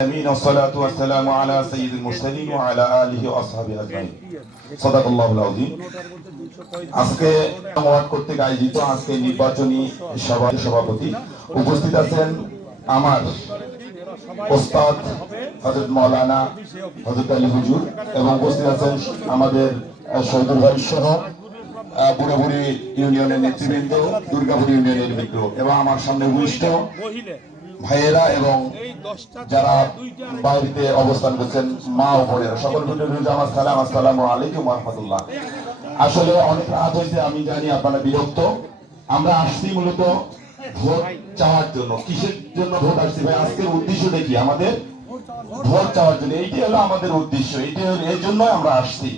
آمين والصلاة والسلام على سيد المرسلين وعلى آله وأصحابه أجمعين صدق الله العظيم আজকে ওয়ার্ড কর্তৃক আয়োজিত আজকে নির্বাচনী সভার সভাপতি উপস্থিত আছেন আমার ওস্তাদ হযরত মাওলানা হযরত আলী হুজুর এবং উপস্থিত আছেন আমাদের শহীদুল ভাই সহ বুড়াবুড়ি ইউনিয়নের নেতৃবৃন্দ, দুর্গাপুর ইউনিয়নের মিত্র এবং আমার সামনে উপস্থিত ভাইয়েরা এবং যারা বাইরে অবস্থান করছেন মা ও বোনেরা সকল আমার সালাম, আসসালামু আলাইকুম ওয়া রাহমাতুল্লাহ। আসলে অনেক রাত হয়েছে, আমি জানি আপনারা বিরক্ত। আমরা আসছি মূলত ভোট চাওয়ার জন্য। কিসের জন্য ভোট আসছি ভাই? আজকের উদ্দেশ্য দেখি আমাদের ভোট চাওয়ার জন্য। এইটাই হলো আমাদের উদ্দেশ্য, এই জন্য আমরা আসছি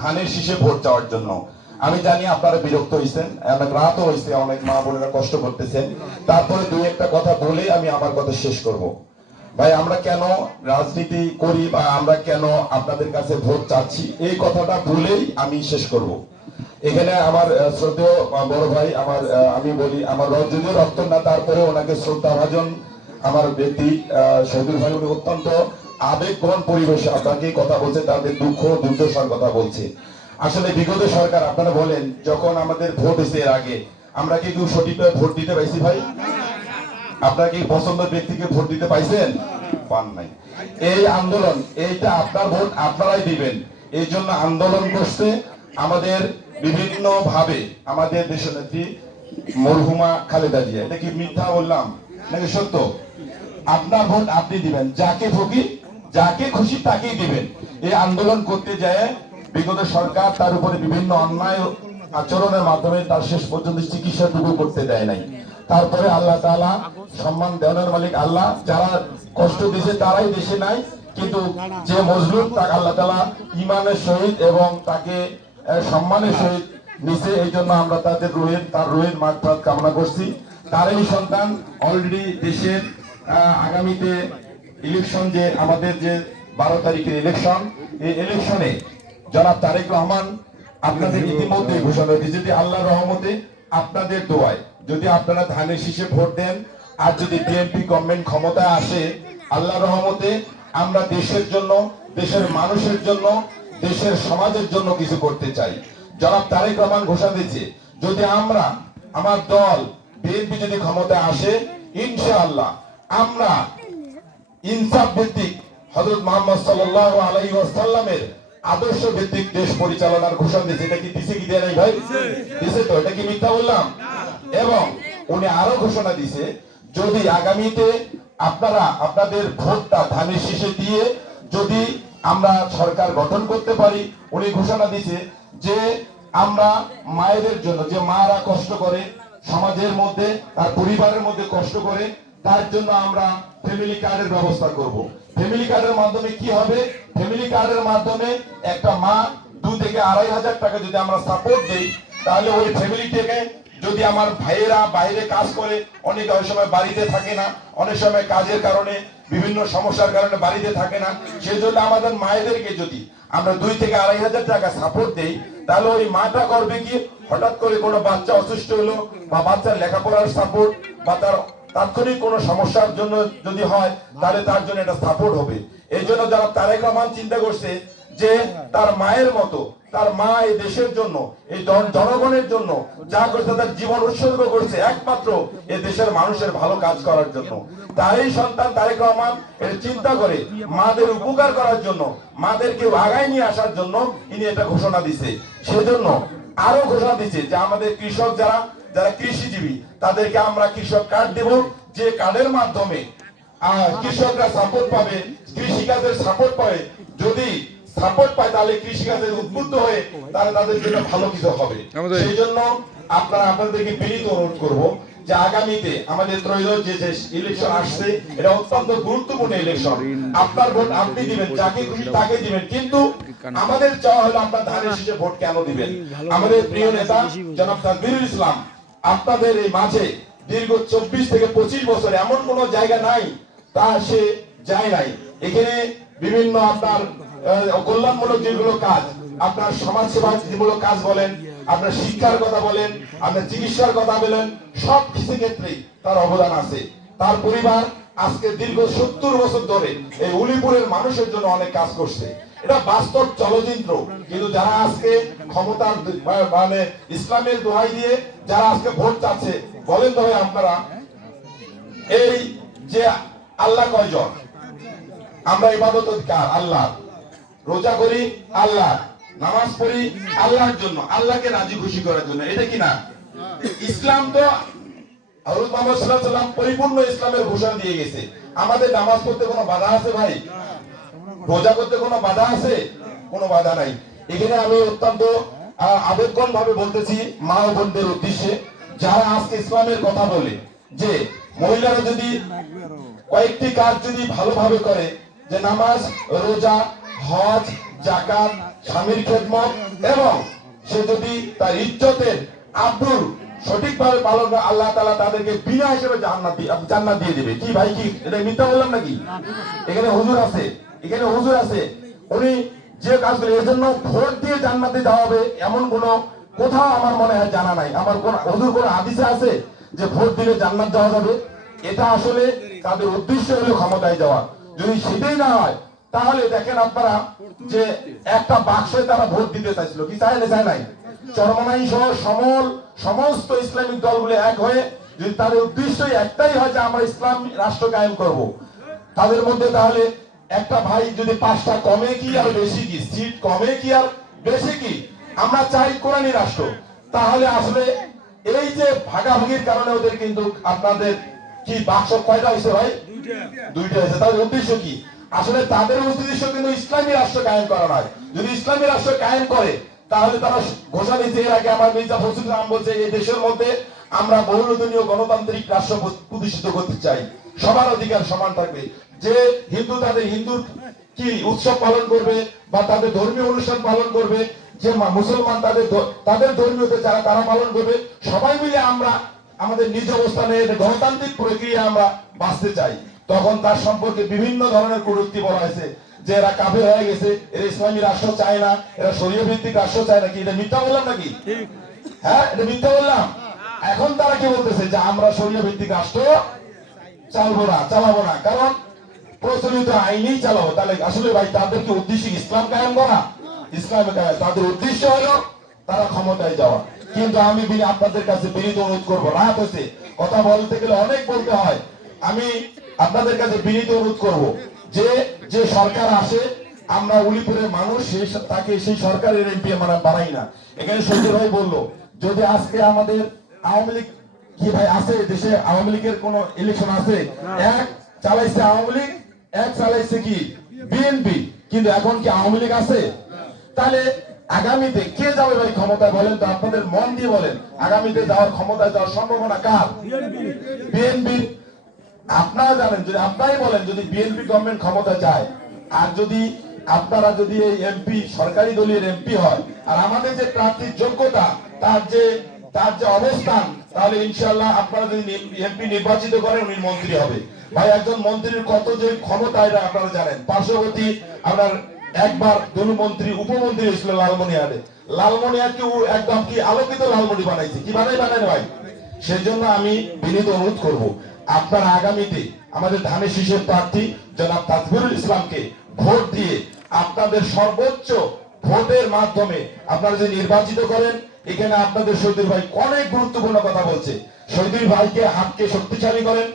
ধানের শীষে ভোট চাওয়ার জন্য। আমি জানি আপনারা বিরক্ত হয়েছেন, অনেক রাতও হয়েছে, অনেক মা বোনেরা কষ্ট করতেছেন। তারপরে দুই একটা কথা বলে আমি আমার কথা শেষ করব। ভাই, আমরা কেন রাজনীতি করি বা আমরা কেন আপনাদের কাছে ভোট চাচ্ছি, এই কথাটা বলেই আমি শেষ করব। এখানে আমার শ্রদ্ধেয় বড় ভাই, আমি বলি আমার যদিও রক্ত না, তারপরে ওনাকে শ্রদ্ধাভাজন আমার ব্যক্তি শহীদুল ভাই, উনি অত্যন্ত আবেগঘন পরিবেশে আপনাকে কথা বলছে, তাদের দুঃখ দুর্দশার কথা বলছে। আসলে বিগত সরকার, আপনারা বলেন, যখন আমাদের ভোট হয়েছে এর আগে আমরা কি কেউ সঠিকভাবে ভোট দিতে পাইছি ভাই? আপনারা কি পছন্দের ব্যক্তিকে ভোট দিতে পাইছেন? পান নাই। এই আন্দোলন, এইটা আপনার ভোট আপনারাই দিবেন, এই জন্য আন্দোলন করছে আমাদের বিভিন্ন ভাবে আমাদের দেশনেত্রী মরহুমা খালেদা জিয়া। এটা কি মিথ্যা বললাম নাকি সত্য? আপনার ভোট আপনি দিবেন, যাকে খুশি তাকেই দিবেন। এই আন্দোলন করতে যায় বিগত সরকার তার উপরে বিভিন্ন অন্যায় আচরণের মাধ্যমে তার শেষ পর্যন্ত চিকিৎসাটুকু করতে দেয় নাই। তারপরে আল্লাহ তাআলা সম্মান দেওয়ার মালিক আল্লাহ, যারা কষ্ট দিয়েছে তারাই দেশে নাই, কিন্তু যে মজলুম তাকে আল্লাহ তাআলা ঈমানের সহিত এবং তাকে সম্মানের সহিত নিচে। এই জন্য আমরা তার রুহের মাগফিরাত কামনা করছি। তারই সন্তান অলরেডি দেশের আগামীতে ইলেকশন, যে আমাদের যে 12 তারিখের ইলেকশন, এই ইলেকশনে জনাব তারেক রহমান আপনাদের ইতিমধ্যে ঘোষণা হয়েছে, যদি আল্লাহর রহমতে আপনাদের দোয়ায় যদি আপনারা ধানের শীষে ভোট দেন, আর যদি বিএনপি গভর্নমেন্ট ক্ষমতায় আসে, আল্লাহর রহমতে আমরা দেশের জন্য, দেশের মানুষের জন্য, দেশের সমাজের জন্য কিছু করতে চাই। জনাব তারেক রহমান ঘোষণা দিয়েছে, যদি আমার দল বিএনপি যদি ক্ষমতায় আসে, ইনশাআল্লাহ আমরা ইনসাফ ভিত্তিক হযরত মুহাম্মদ সাল্লাল্লাহু আলাইহি ওয়াসাল্লামের আদর্শ ভিত্তিক দেশ পরিচালনার ঘোষণা দিয়েছে। এটা কি দিছে কি দেয় নাই ভাই? দিছে তো, এটা কি মিথ্যা বললাম? এবং উনি আরো ঘোষণা দিয়েছে, যদি আগামীতে আপনারা আপনাদের ভোটটা ধানের শীষে দিয়ে যদি আমরা সরকার গঠন করতে পারি, উনি ঘোষণা দিয়েছে যে আমরা মায়েদের জন্য, যে মারা কষ্ট করে সমাজের মধ্যে, তার পরিবারের মধ্যে কষ্ট করে, তার জন্য আমরা ফ্যামিলি কার্ডের ব্যবস্থা করব। ফ্যামিলি কার্ডের মাধ্যমে কি হবে? ফ্যামিলি কার্ডের মাধ্যমে একটা মা 2 থেকে 2,500 টাকা যদি আমরা সাপোর্ট দেই, তাহলে ওই ফ্যামিলি থেকে, যদি আমার ভাইয়েরা বাইরে কাজ করে, অনেকে ওই সময় বাড়িতে থাকে না, অনেক সময় কাজের কারণে বিভিন্ন সমস্যার কারণে বাড়িতে থাকে না, সেই জন্য আমাদের মায়েদেরকে যদি আমরা 2 থেকে 2,500 টাকা সাপোর্ট দেই, তাহলে ওই মাটা করবে কি, হঠাৎ করে কোনো বাচ্চা অসুস্থ হলো বা বাচ্চার লেখাপড়ার সাপোর্ট বা তার তাৎক্ষণিক কোনো সমস্যার জন্য যদি হয়, তাহলে তার জন্য এটা সাপোর্ট হবে। এই জন্য যারা তারেক রহমান চিন্তা করছে যে তার মায়ের মতো, তার মা এই দেশের জন্য, এই জনগণের জন্য যা করছে, তার জীবন উৎসর্গ করছে একমাত্র এই দেশের মানুষের ভালো কাজ করার জন্য। তারই সন্তান তারেক রহমান এটা চিন্তা করে মাদের উপকার করার জন্য, মাদেরকে আগায় নিয়ে আসার জন্য ইনি এটা ঘোষণা দিছে। সেজন্য আরো ঘোষণা দিচ্ছে যে আমাদের কৃষক যারা কৃষিজীবী, তাদেরকে আমরা কৃষক কার্ড দেব, যে কার্ডের মাধ্যমে কৃষকরা সাপোর্ট পাবে, কৃষিকাজের সাপোর্ট পাবে। যদি সাপোর্ট পায়, তাহলে কৃষিকাজের উদ্বুদ্ধ হয়ে তাহলে তাদের জন্য ভালো কিছু হবে। সেই জন্য আপনাদেরকে বিনীত অনুরোধ করব যে আগামীতে আমাদের ত্রয়োদশ যে ইলেকশন আসছে, এটা অত্যন্ত গুরুত্বপূর্ণ ইলেকশন। আপনার ভোট আপনি দিবেন, যাকে খুশি তাকে দিবেন, কিন্তু আমাদের চাওয়া হলো আপনার ধানের শীষে ভোট কেন দিবেন? আমাদের প্রিয় নেতা জনাব তাকবীরুল ইসলাম আপনাদের এই মাঝে দীর্ঘ 24 থেকে 25 বছর এমন কোন জায়গা নাই তা সে যায় নাই। এখানে বিভিন্ন আপনার কল্যাণমূলক যেগুলো কাজ, আপনার সমাজসেবামূলক কাজ বলেন, আপনার শিক্ষার কথা বলেন, আপনার চিকিৎসার কথা বলেন, সব কিছু ক্ষেত্রেই তার অবদান আছে। তার পরিবার আজকে দীর্ঘ 70 বছর ধরে এই উলিপুরের মানুষের জন্য অনেক কাজ করছে। এটা বাস্তব চলচ্চিত্র। কিন্তু যারা আজকে ক্ষমতার মানে ইসলামের দোহাই দিয়ে যারা আজকে ভোট চাচ্ছে, বলেন তো ভাই আপনারা, এই যে আল্লাহ কয়জন? আমরা ইবাদত কার? আল্লাহ। রোজা করি আল্লাহ, নামাজ পড়ি আল্লাহর জন্য, আল্লাহকে রাজি খুশি করার জন্য। এটা কি না? ইসলাম তো হযরত মুহাম্মদ সাল্লাল্লাহু আলাইহি ওয়াসাল্লাম পরিপূর্ণ ইসলামের ঘোষণা দিয়ে গেছে। আমাদের নামাজ পড়তে কোনো বাধা আছে ভাই? রোজা করতে কোনো বাধা আছে? কোনো বাধা নাই। এখানে আমি অত্যন্ত আবেগঘন ভাবে বলতেছি মা ও বোনদের উদ্দেশ্যে, যারা আজকে ইসলামের কথা বলে যে মহিলারা যদি কয়েকটি কাজ যদি ভালোভাবে করে, যে নামাজ, রোজা, হজ, যাকাত, স্বামীর খেদমত, এবং সে যদি তার ইজ্জতের আব্রুর সঠিকভাবে পালন করে, আল্লাহ তাআলা তাদেরকে বিনা হিসেবে জান্নাত দিয়ে দিবে। কি ভাই, কি এটা মিথ্যা বললাম নাকি? এখানে হুজুর আছে, এখানে হুজুর আছে, উনি যে কাজগুলো, এর জন্য ভোট দিয়ে জান্নাতে যাওয়া হবে এমন কোনো কোথাও আমার মনে হয় জানা নাই। আমার কোন হুজুর কোন হাদিসে আছে যে ভোট দিলে জান্নাত যাওয়া যাবে? এটা আসলে তাদের উদ্দেশ্য হলো ক্ষমতায় যাওয়া। যদি সেটাই না হয়, তাহলে দেখেন আপনারা যে একটা বাক্সে তারা ভোট দিতে চাইছিল, কি চায় নাই? চরমনাই সহ সমস্ত ইসলামিক দলগুলো এক হয়ে যদি তাদের উদ্দেশ্যই একটাই হয় যে আমরা ইসলাম রাষ্ট্র কায়েম করব, তাদের মধ্যে তাহলে একটা ভাই যদি 5টা কমে কি আর বেশি কি, সিট কমে কি আর বেশি কি, আমরা চাই কোরআনী রাষ্ট্র। তাহলে আসলে এই যে ভাগাভাগির কারণে ওদের কিন্তু আপনাদের কি বাক্স কয়টা হয়েছে ভাই? দুইটা হয়েছে। তাদের উদ্দেশ্য কি? আসলে তাদের উদ্দেশ্য কিন্তু ইসলামী রাষ্ট্র কায়েম করা নয়। যদি ইসলামী রাষ্ট্র কায়েম করে, তাহলে তারা ঘোষণা দিয়েছে, এর আগে আমার মির্জা ফখরুল ইসলাম বলছে, এই দেশের মধ্যে আমরা বহুদলীয় গণতান্ত্রিক রাষ্ট্র প্রতিষ্ঠিত করতে চাই, সবার অধিকার সমান থাকবে। যে হিন্দু তাদের হিন্দুর কি উৎসব পালন করবে বা তাদের ধর্মীয় অনুষ্ঠান পালন করবে, যে মুসলমান তাদের ধর্মীয়তে যারা তারা পালন করবে, সবাই মিলে আমরা আমাদের নিজ অবস্থানে গণতান্ত্রিক প্রক্রিয়া আমরা বাঁচতে চাই। তখন তার সম্পর্কে বিভিন্ন ধরনের কটূক্তি বলা হয়েছে, যে এরা কাফের হয়ে গেছে, এরা ইসলামী রাষ্ট্র চায় না, এরা শরীয় ভিত্তিক রাষ্ট্র চায় নাকি? এটা মিথ্যা বললাম নাকি? হ্যাঁ, এটা মিথ্যা বললাম। এখন তারা কি বলতেছে যে আমরা শরীয় ভিত্তিক রাষ্ট্র চালাবো না, কারণ প্রচলিত আইনেই চালাবো। তাহলে আসলে ভাই তাদের কি উদ্দেশ্য ইসলাম কায়েম করা? ইসলামে কায়েম, তাদের উদ্দেশ্য হলো তারা ক্ষমতায় যাওয়া। কিন্তু আমি আপনাদের কাছে বিনীত অনুরোধ করবো, রাত হয়েছে, কথা বলতে গেলে অনেক বলতে হয়, আমি আপনাদের কাছে বিনীত অনুরোধ করব যে যে সরকার আসে, আমরা উলিপুরের মানুষ তাকে সেই সরকারের এমপি আমরা বানাই না। এখানে সঞ্জয় ভাই বললো, যদি আজকে আমাদের আওয়ামী লীগ কি ভাই আছে দেশে? আওয়ামী লীগের কোন ইলেকশন আছে? এক চালাইছে আওয়ামী লীগ, এক চালাইছে কি বিএনপি, কিন্তু এখন কি আওয়ামী লীগ আছে? তাহলে আগামীতে কে যাবে ভাই ক্ষমতায়? বলেন তো, আপনাদের মন দিয়ে বলেন, আগামীতে যাওয়ার ক্ষমতায় যাওয়ার সম্ভাবনা কার? বিএনপি। আপনারা জানেন, যদি আপনারাই বলেন, যদি বিএনপি গভর্নমেন্ট ক্ষমতা যায়, আর যদি আপনারা যদি এই এমপি সরকারি দলীয় এমপি হয়, আর আমাদের যে প্রার্থীর যোগ্যতা, তার যে অবস্থান, তাহলে ইনশাআল্লাহ আপনারা যদি এমপি নির্বাচিত করেন, উনি মন্ত্রী হবে। ভাই একজন মন্ত্রীর কত যে ক্ষমতা, এটা আপনারা জানেন। পার্শ্ববর্তী আপনার একবার ধনুমন্ত্রী উপমন্ত্রী ছিল লালমনিরহাটকে একদম কি আলোকিত লালমনি বানাইছে। কি বানাই ভাই? সেই জন্য আমি বিনীত অনুরোধ করব, আপনারা আগামীতে আমাদের ধানের শীষের প্রার্থী জনাব তাজবীরুল ইসলামকে ভোট দিয়ে আপনাদের সর্বোচ্চ ভোটের মাধ্যমে আপনারা যদি নির্বাচিত করেন, এখানে আপনাদের শহীদুল ভাই অনেক গুরুত্বপূর্ণ কথা বলছে। শহীদুল ভাইকে হাতকে শক্তিশালী করেন।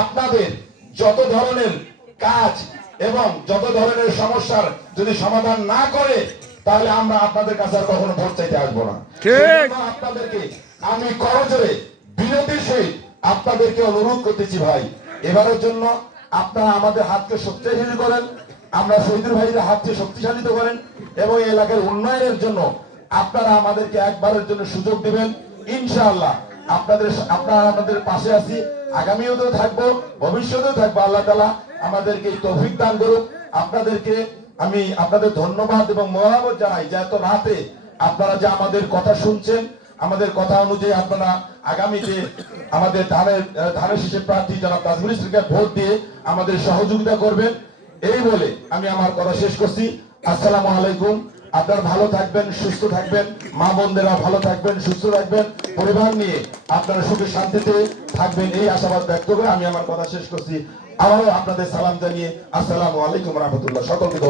আপনাদের যত ধরনের কাজ এবং যত ধরনের সমস্যার যদি সমাধান না করে, তাহলে আমরা আপনাদের কাছে আর কখনো ভোট চাইতে আসবো না। আপনাদেরকে আমি করজোরে বিনতির সহিত আপনাদেরকে অনুরোধ করতেছি ভাই, এবারের জন্য আপনারা আমাদের হাতকে শক্তিশালী করেন, আমরা শহীদুল ভাইয়ের হাতকে শক্তিশালী করেন, এবং এলাকার উন্নয়নের জন্য আপনারা আমাদেরকে একবারের জন্য সুযোগ দিবেন। ইনশাআল্লাহ আপনারা আমাদের পাশে আছি, আগামীতেও থাকবো, ভবিষ্যতেও থাকবো। আল্লাহ তাআলা আমাদেরকে এই তৌফিক দান করুক। আপনাদেরকে আমি আপনাদের ধন্যবাদ এবং মোহাম্মদ জানাই যে এত রাতে আপনারা যে আমাদের কথা শুনছেন, আমাদের কথা অনুযায়ী আপনারা আগামীতে আমাদের ধানের শীষের প্রার্থী জনাব তাজবীরুল ইসলামকে ভোট দিয়ে আমাদের সহযোগিতা করবেন। এই বলে আমি আমার কথা শেষ করছি। আসসালামু আলাইকুম আপনারা ভালো থাকবেন, সুস্থ থাকবেন, মা বোনদেরা ভালো থাকবেন, সুস্থ থাকবেন, পরিবার নিয়ে আপনারা সুখে শান্তিতে থাকবেন, এই আশাবাদ ব্যক্ত করে আমি আমার কথা শেষ করছি। আবারও আপনাদের সালাম জানিয়ে আসসালামু আলাইকুম রহমতুল্লাহ। সকলকে